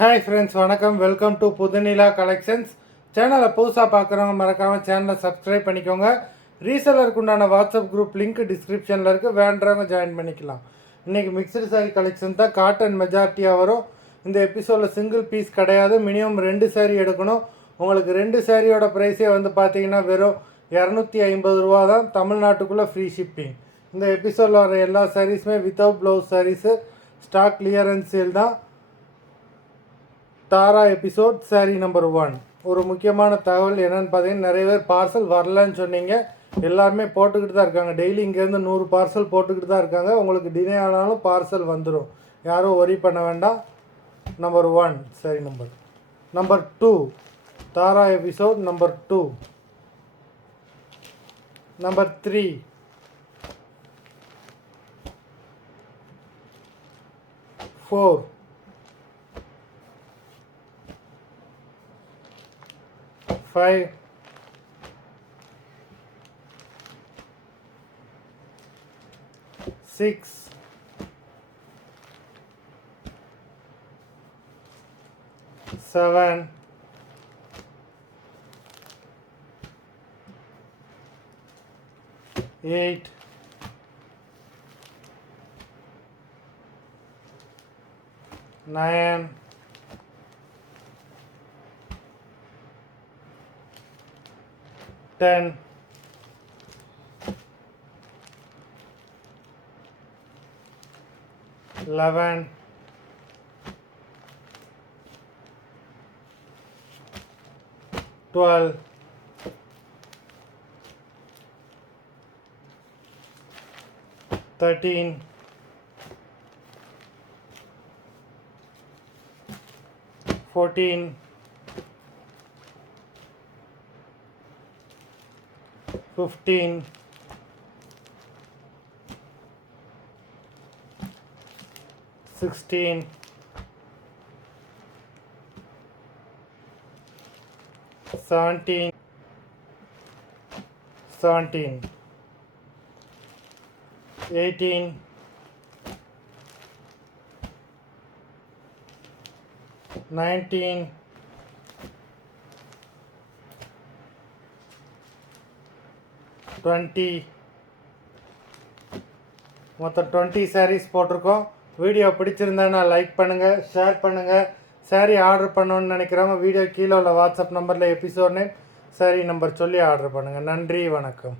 Hi friends, வணக்கம். Welcome to Pudhunila collections. சேனலை புதுசாக பார்க்குறவங்க மறக்காமல் சேனலை சப்ஸ்கிரைப் பண்ணிக்கோங்க. ரீசெலருக்கு உண்டான வாட்ஸ்அப் குரூப் லிங்க் டிஸ்கிரிப்ஷனில் இருக்குது, வேண்டுறவங்க ஜாயின் பண்ணிக்கலாம். இன்றைக்கி மிக்சடு சாரீ கலெக்ஷன் தான். காட்டன் மெஜாரிட்டியாக வரும். இந்த எபிசோடில் சிங்கிள் பீஸ் கிடையாது, மினிமம் 2 சாரீ எடுக்கணும். உங்களுக்கு 2 சாரியோட ப்ரைஸே வந்து பார்த்தீங்கன்னா வெறும் 250 ரூபா தான். தமிழ்நாட்டுக்குள்ளே ஃப்ரீ ஷிப்பிங். இந்த எபிசோடில் வர எல்லா சாரீஸுமே without blouse saris, stock clearance sale தான். Tara episode sari number 1. ஒரு முக்கியமான தகவல் என்னென்னு பார்த்தீங்கன்னா, நிறைய பேர் பார்சல் வரலன்னு சொன்னீங்க. எல்லாருமே போட்டுக்கிட்டு தான் இருக்காங்க. டெய்லி இங்கேருந்து 100 பார்சல் போட்டுக்கிட்டு தான் இருக்காங்க. உங்களுக்கு டிலே ஆனாலும் பார்சல் வந்துடும், யாரும் ஒரி பண்ண வேண்டாம். நம்பர் 1 சாரீ நம்பர் 2 தாரா எபிசோட் நம்பர் 2. நம்பர் 3 4 5 6 7 8 9 10 11 12 13 14 15 16 17 18 19 20 மொத்தம் 20 சாரீஸ் போட்டிருக்கோம். வீடியோ பிடிச்சிருந்தேன்னா லைக் பண்ணுங்கள், ஷேர் பண்ணுங்கள். சாரீ ஆர்டர் பண்ணணுன்னு நினைக்கிறவங்க வீடியோ கீழே உள்ள வாட்ஸ்அப் நம்பரில் எபிசோட் நேம், சாரீ நம்பர் சொல்லி ஆர்டர் பண்ணுங்கள். நன்றி, வணக்கம்.